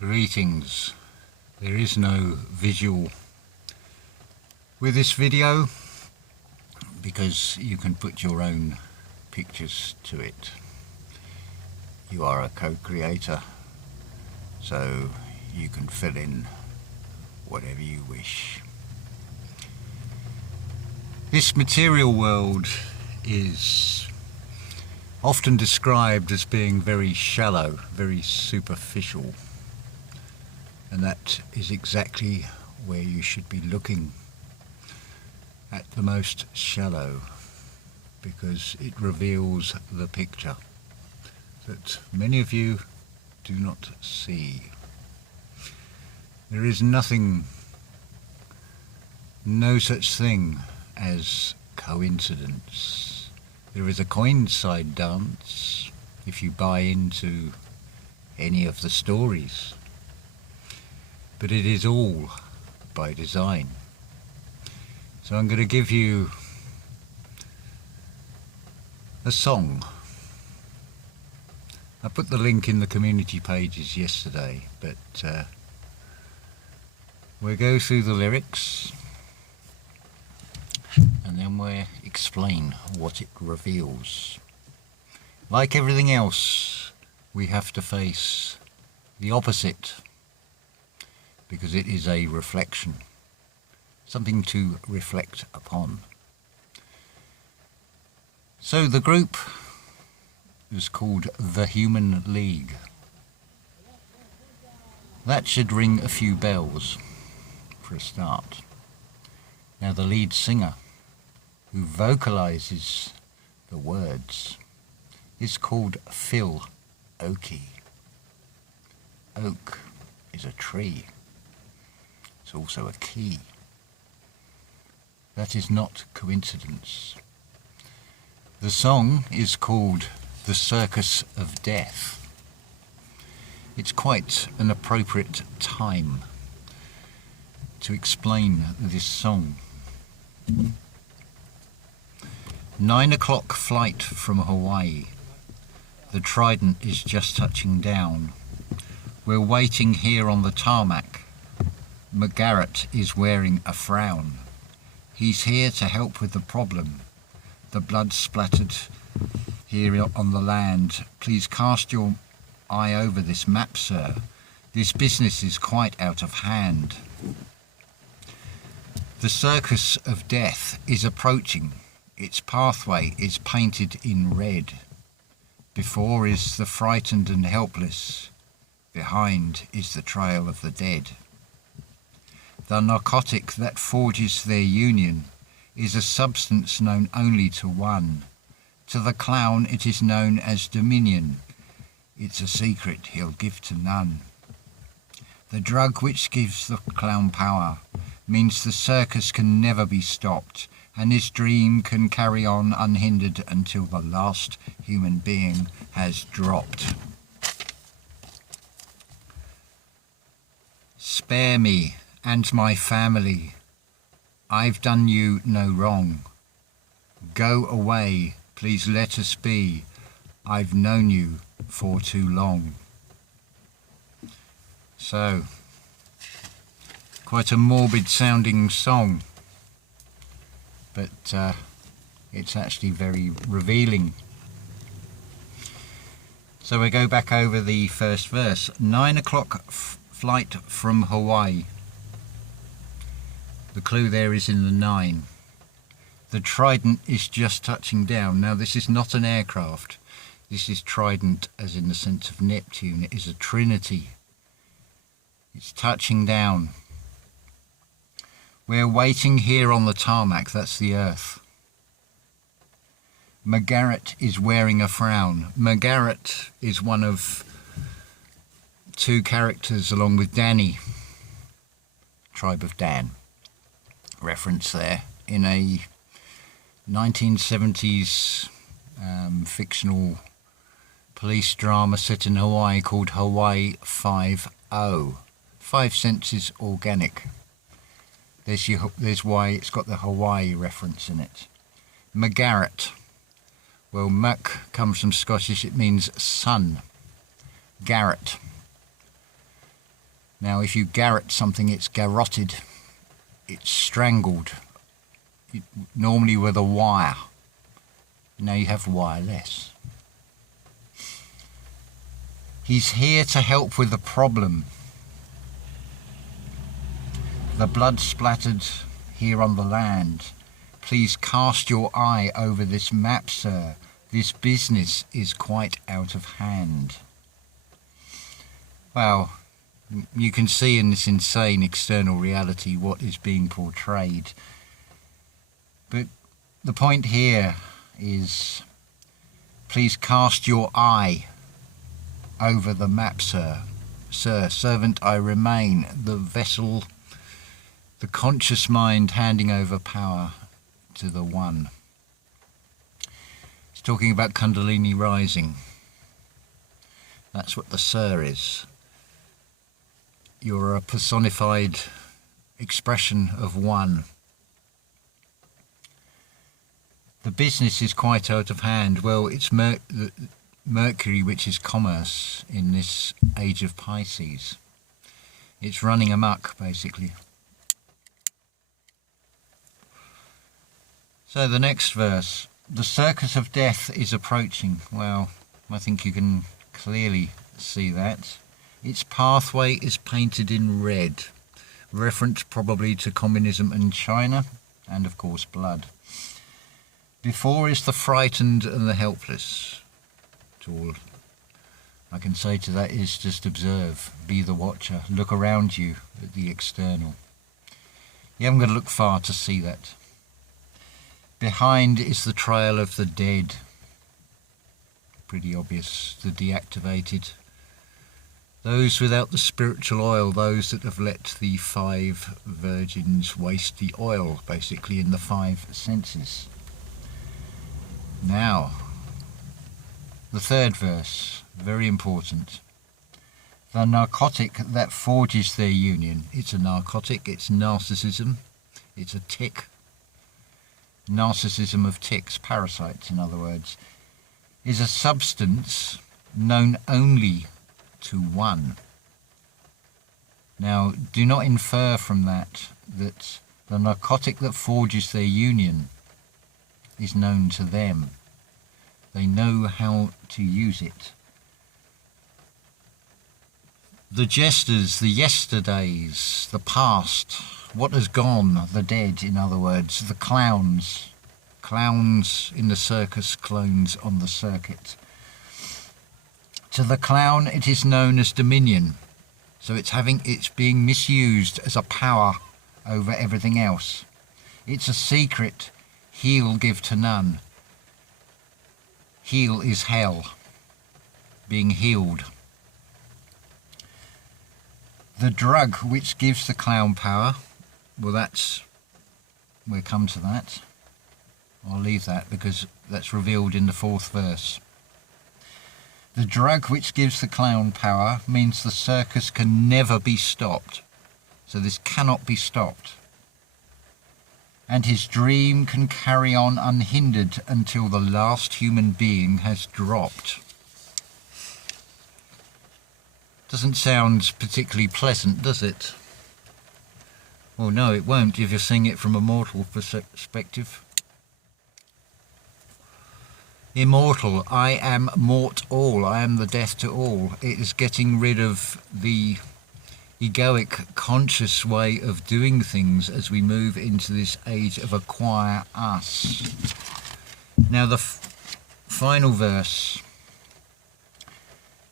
Greetings. There is no visual with this video because you can put your own pictures to it. You are a co-creator, so you can fill in whatever you wish. This material world is often described as being very shallow, very superficial. And that is exactly where you should be looking, at the most shallow, because it reveals the picture that many of you do not see. There is nothing, no such thing as coincidence. There is a coincide dance if you buy into any of the stories. But it is all by design. So I'm going to give you a song. I put the link in the community pages yesterday, but we'll go through the lyrics and then we'll explain what it reveals. Like everything else, we have to face the opposite, because it is a reflection, something to reflect upon. So the group is called The Human League. That should ring a few bells for a start. Now the lead singer, who vocalizes the words, is called Phil Oakey. Oak is a tree. It's also a key. That is not coincidence. The song is called The Circus of Death. It's quite an appropriate time to explain this song. 9 o'clock flight from Hawaii. The Trident is just touching down. We're waiting here on the tarmac. McGarrett is wearing a frown. He's here to help with the problem. The blood splattered here on the land. Please cast your eye over this map, sir. This business is quite out of hand. The Circus of Death is approaching. Its pathway is painted in red. Before is the frightened and helpless. Behind is the trail of the dead. The narcotic that forges their union is a substance known only to one. To the clown it is known as dominion. It's a secret he'll give to none. The drug which gives the clown power means the circus can never be stopped, and his dream can carry on unhindered until the last human being has dropped. Spare me and my family. I've done you no wrong. Go away, please let us be. I've known you for too long. So, quite a morbid sounding song, but it's actually very revealing. So we go back over the first verse. 9 o'clock flight from Hawaii. The clue there is in the 9. The Trident is just touching down. Now this is not an aircraft. This is Trident as in the sense of Neptune. It is a trinity. It's touching down. We're waiting here on the tarmac. That's the Earth. McGarrett is wearing a frown. McGarrett is one of 2 characters along with Danny. Tribe of Dan. Reference there in a 1970s fictional police drama set in Hawaii called Hawaii 5-0. 5 Senses Organic. There's why it's got the Hawaii reference in it. McGarrett. Well, Mac comes from Scottish, it means son. Garrett. Now, if you garrote something, it's garroted, it's strangled, normally with a wire. Now you have wireless. He's here to help with the problem. The blood splattered here on the land. Please cast your eye over this map, sir. This business is quite out of hand. Well, you can see in this insane external reality what is being portrayed. But the point here is, please cast your eye over the map, sir. Sir, servant I remain, the vessel, the conscious mind handing over power to the One. He's talking about Kundalini rising. That's what the Sir is. You're a personified expression of One. The business is quite out of hand. Well, it's Mercury, which is commerce in this age of Pisces. It's running amok, basically. So the next verse, the Circus of Death is approaching. Well, I think you can clearly see that. Its pathway is painted in red, reference probably to communism and China, and of course blood. Before is the frightened and the helpless. All I can say to that is just observe, be the watcher, look around you at the external. You haven't got to look far to see that. Behind is the trail of the dead. Pretty obvious, the deactivated. Those without the spiritual oil, those that have let the 5 virgins waste the oil, basically, in the 5 senses. Now, the third verse, very important. The narcotic that forges their union. It's a narcotic, it's narcissism, it's a tick. Narcissism of ticks, parasites in other words, is a substance known only to one. Now, do not infer from that that the narcotic that forges their union is known to them. They know how to use it. The jesters, the yesterdays, the past, what has gone, the dead, in other words, the clowns. Clowns in the circus, clones on the circuit. To the clown it is known as dominion. So it's being misused as a power over everything else. It's a secret he'll give to none. Heal is hell, being healed. The drug which gives the clown power, well, we'll come to that. I'll leave that because that's revealed in the 4th verse. The drug which gives the clown power means the circus can never be stopped. So this cannot be stopped. And his dream can carry on unhindered until the last human being has dropped. Doesn't sound particularly pleasant, does it? Well, no, it won't if you're seeing it from a mortal perspective. Immortal, I am mort all, I am the death to all. It is getting rid of the egoic, conscious way of doing things as we move into this age of acquire us. Now the final verse.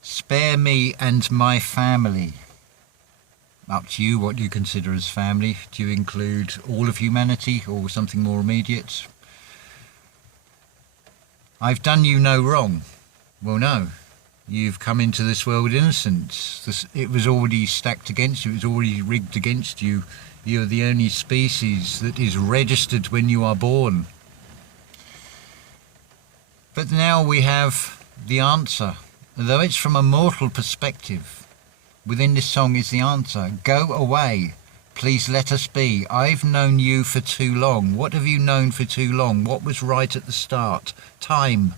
Spare me and my family. Up to you what you consider as family. Do you include all of humanity or something more immediate? I've done you no wrong. Well, no. You've come into this world innocent. It was already stacked against you. It was already rigged against you. You're the only species that is registered when you are born. But now we have the answer. Though it's from a mortal perspective, within this song is the answer. Go away. Please let us be. I've known you for too long. What have you known for too long? What was right at the start? Time.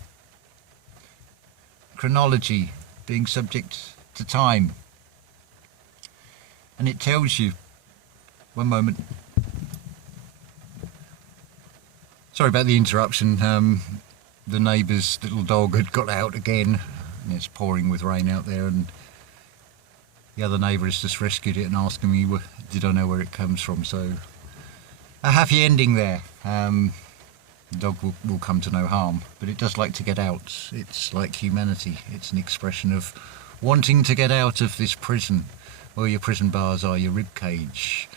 Chronology, being subject to time. And it tells you, one moment. Sorry about the interruption. The neighbour's little dog had got out again, and it's pouring with rain out there, and the other neighbour has just rescued it and asking me, did I know where it comes from? So, a happy ending there. The dog will come to no harm, but it does like to get out. It's like humanity. It's an expression of wanting to get out of this prison. Well, your prison bars are your rib cage.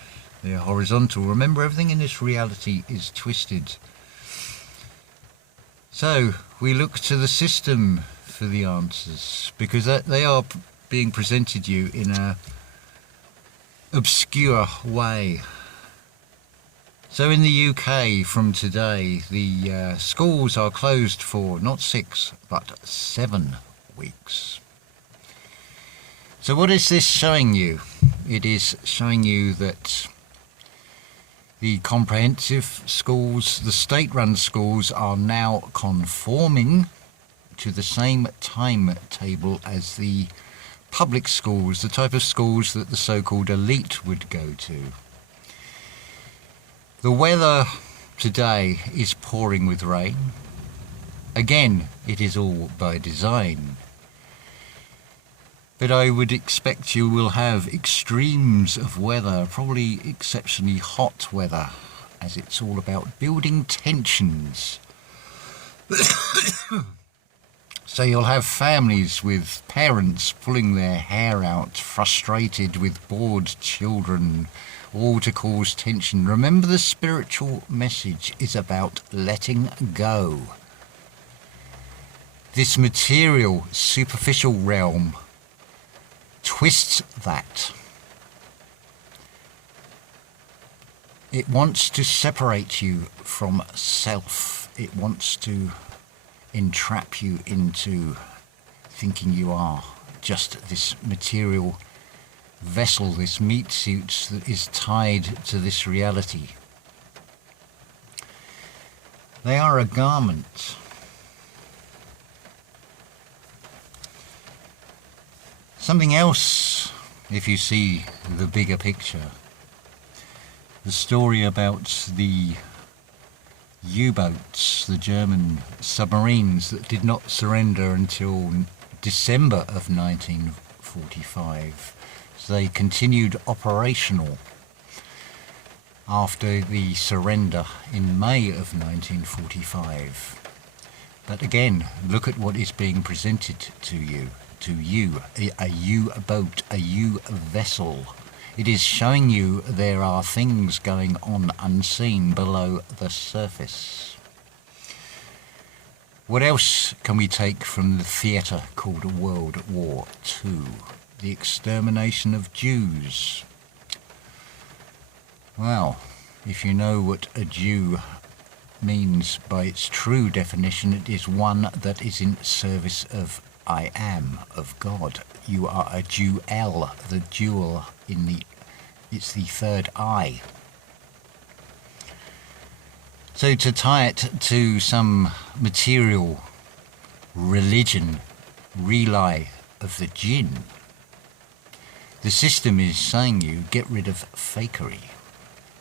They're horizontal. Remember, everything in this reality is twisted. So, we look to the system for the answers, because they are being presented you in a obscure way. So in the UK from today, the schools are closed for not 6 but 7 weeks. So what is this showing you? It is showing you that the comprehensive schools, the state-run schools, are now conforming to the same timetable as the public schools, the type of schools that the so-called elite would go to. The weather today is pouring with rain. Again, it is all by design. But I would expect you will have extremes of weather, probably exceptionally hot weather, as it's all about building tensions. So you'll have families with parents pulling their hair out, frustrated with bored children, all to cause tension. Remember, the spiritual message is about letting go. This material, superficial realm twists that. It wants to separate you from self. It wants to entrap you into thinking you are just this material vessel, this meat suit that is tied to this reality. They are a garment. Something else, if you see the bigger picture, the story about the U-boats, the German submarines that did not surrender until December of 1945. So they continued operational after the surrender in May of 1945. But again, look at what is being presented to you, a U-boat, a U-vessel. It is showing you there are things going on unseen below the surface. What else can we take from the theatre called World War II? The extermination of Jews. Well, if you know what a Jew means by its true definition, it is one that is in service of I am, of God. You are a jewel, the jewel in it's the third eye. So to tie it to some material religion, relay of the jinn, the system is saying you get rid of fakery.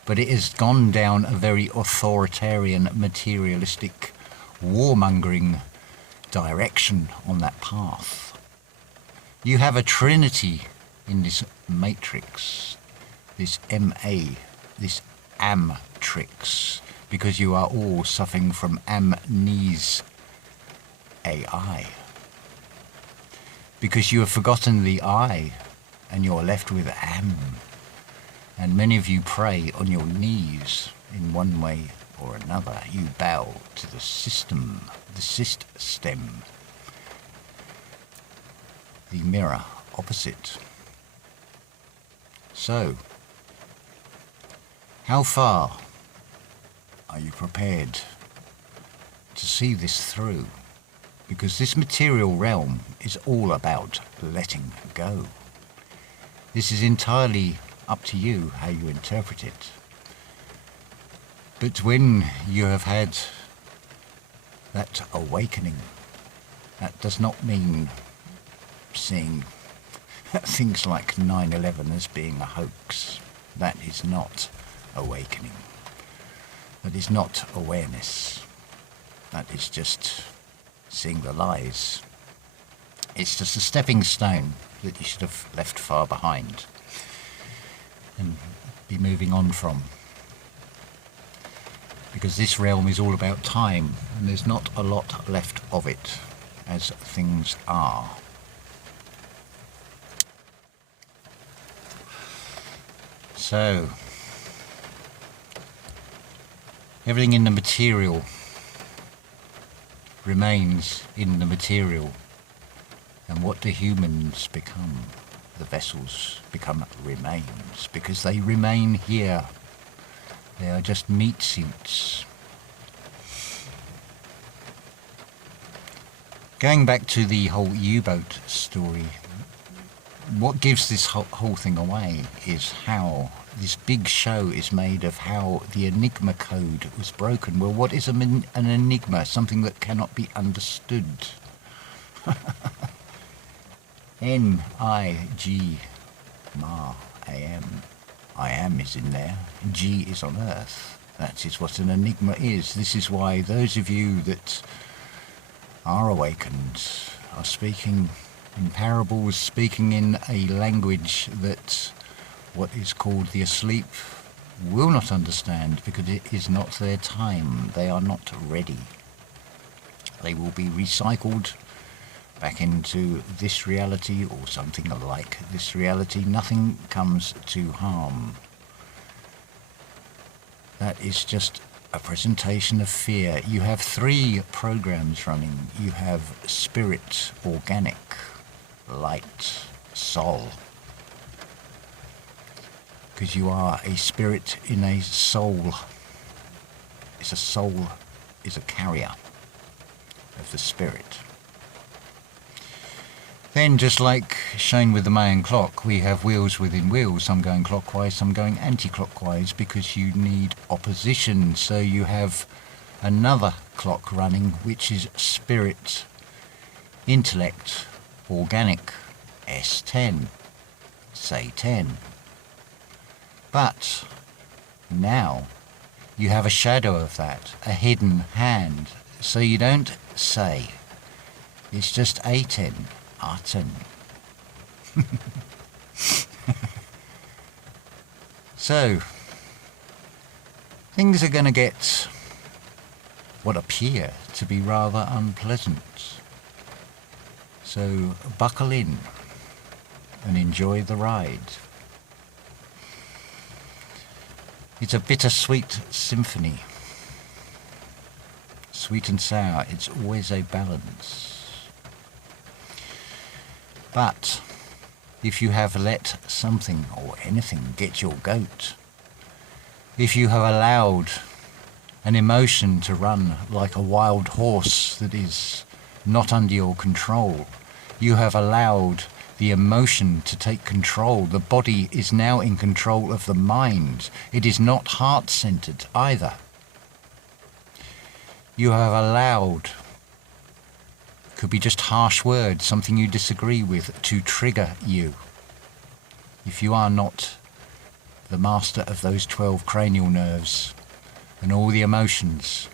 But it has gone down a very authoritarian, materialistic, warmongering direction on that path. You have a trinity in this matrix, this MA, this amtrix, because you are all suffering from amnesia AI. Because you have forgotten the I, and you're left with am. And many of you pray on your knees in one way or another. You bow to the system, the Cyst-stem, the mirror opposite. So, how far are you prepared to see this through? Because this material realm is all about letting go. This is entirely up to you how you interpret it. But when you have had that awakening, that does not mean seeing things like 9/11 as being a hoax. That is not awakening. That is not awareness. That is just seeing the lies. It's just a stepping stone that you should have left far behind and be moving on from. Because this realm is all about time, and there's not a lot left of it as things are. So, everything in the material remains in the material. And what do humans become? The vessels become remains, because they remain here. They are just meat suits. Going back to the whole U-boat story, what gives this whole thing away is how this big show is made of how the Enigma Code was broken. Well, what is an enigma? Something that cannot be understood. N-I-G-M-A-M. I am is in there. G is on Earth. That is what an enigma is. This is why those of you that are awakened are speaking in parables, speaking in a language that what is called the asleep will not understand, because it is not their time. They are not ready. They will be recycled back into this reality or something like this reality. Nothing comes to harm. That is just a presentation of fear. You have 3 programs running. You have spirit, organic, light, soul. Because you are a spirit in a soul. It's a soul is a carrier of the spirit. Then, just like shown with the Mayan clock, we have wheels within wheels, some going clockwise, some going anti-clockwise, because you need opposition. So you have another clock running, which is spirit, intellect, organic, S10, say 10. But now you have a shadow of that, a hidden hand. So you don't say, it's just A10. Arten. So, things are going to get what appear to be rather unpleasant. So, buckle in and enjoy the ride. It's a bittersweet symphony. Sweet and sour, it's always a balance. But if you have let something or anything get your goat, if you have allowed an emotion to run like a wild horse that is not under your control, you have allowed the emotion to take control. The body is now in control of the mind. It is not heart-centered either. You have allowed, could be just harsh words, something you disagree with, to trigger you. If you are not the master of those 12 cranial nerves and all the emotions,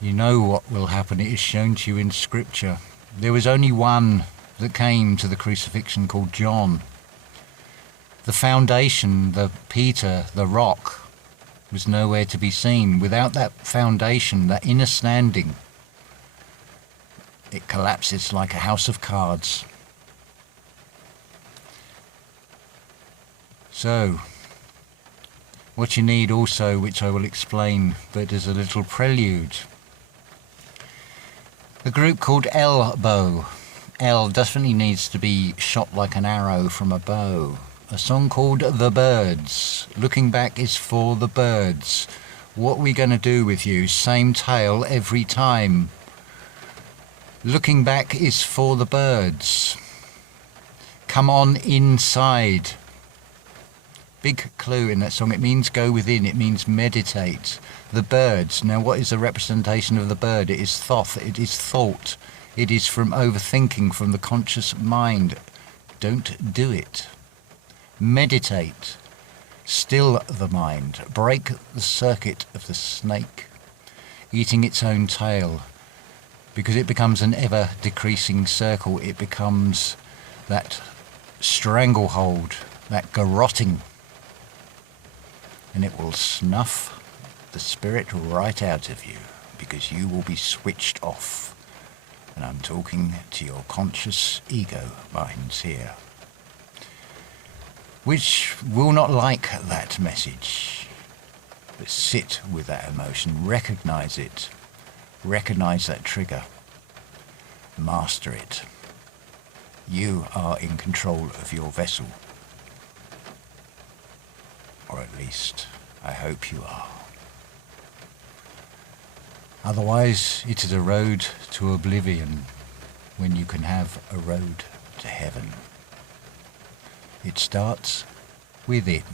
you know what will happen. It is shown to you in Scripture. There was only one that came to the crucifixion called John. The foundation, the Peter, the rock, was nowhere to be seen. Without that foundation, that inner standing, it collapses like a house of cards. So, what you need also, which I will explain, but as a little prelude, a group called Elbow. L definitely needs to be shot like an arrow from a bow. A song called The Birds. Looking back is for the birds. What are we going to do with you? Same tale every time. Looking back is for the birds. Come on inside. Big clue in that song. It means go within. It means meditate. The birds. Now what is the representation of the bird? It is thoth. It is thought. It is from overthinking, from the conscious mind. Don't do it. Meditate. Still the mind. Break the circuit of the snake, eating its own tail, because it becomes an ever-decreasing circle. It becomes that stranglehold, that garrotting, and it will snuff the spirit right out of you, because you will be switched off. And I'm talking to your conscious ego minds here, which will not like that message. But sit with that emotion, recognize it, recognize that trigger, master it. You are in control of your vessel. Or at least, I hope you are. Otherwise, it is a road to oblivion when you can have a road to heaven. It starts within.